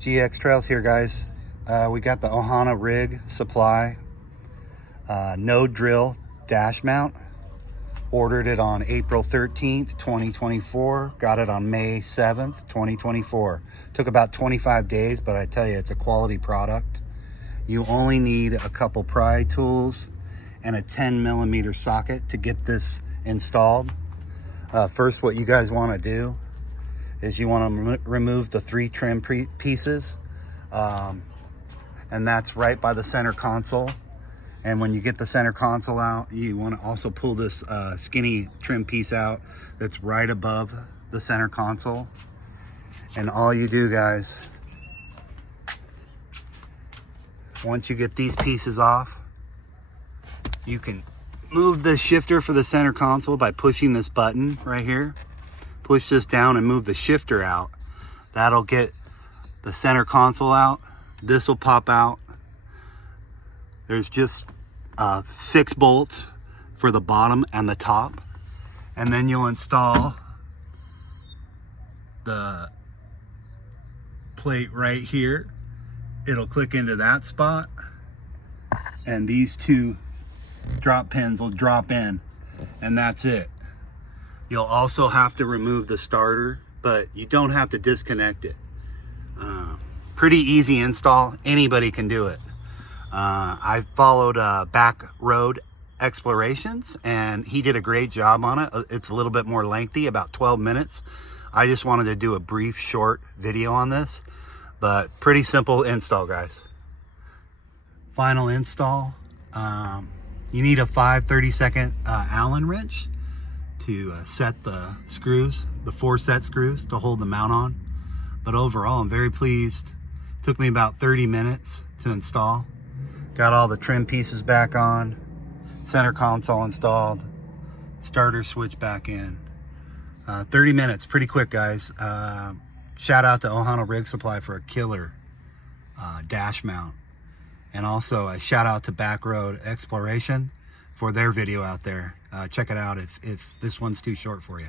GX Trails here, guys. We got the Ohana rig supply, no drill dash mount. Ordered it on April 13th, 2024. Got it on May 7th, 2024. Took about 25 days, but I tell you, it's a quality product. You only need a couple pry tools and a 10mm socket to get this installed. First, what you guys want to do is you want to remove the 3 trim pieces, and that's right by the center console. And when you get the center console out, you want to also pull this skinny trim piece out that's right above the center console. And all you do, guys, once you get these pieces off, you can move the shifter for the center console by pushing this button right here. Push this down and move the shifter out. That'll get the center console out. This will pop out. There's just 6 bolts for the bottom and the top. And then you'll install the plate right here. It'll click into that spot. And these 2 drop pins will drop in. And that's it. You'll also have to remove the starter, but you don't have to disconnect it. Pretty easy install. Anybody can do it. I followed Back Road Explorations, and he did a great job on it. It's a little bit more lengthy, about 12 minutes. I just wanted to do a brief, short video on this, but pretty simple install, guys. Final install. You need a 5/32 Allen wrench to set the screws, the 4 set screws to hold the mount on. But overall, I'm very pleased. Took me about 30 minutes to install. Got all the trim pieces back on, center console installed, starter switch back in. 30 minutes, pretty quick, guys. Shout out to Ohana Rig Supply for a killer dash mount. And also a shout out to Back Road Exploration for their video out there. Check it out if this one's too short for you.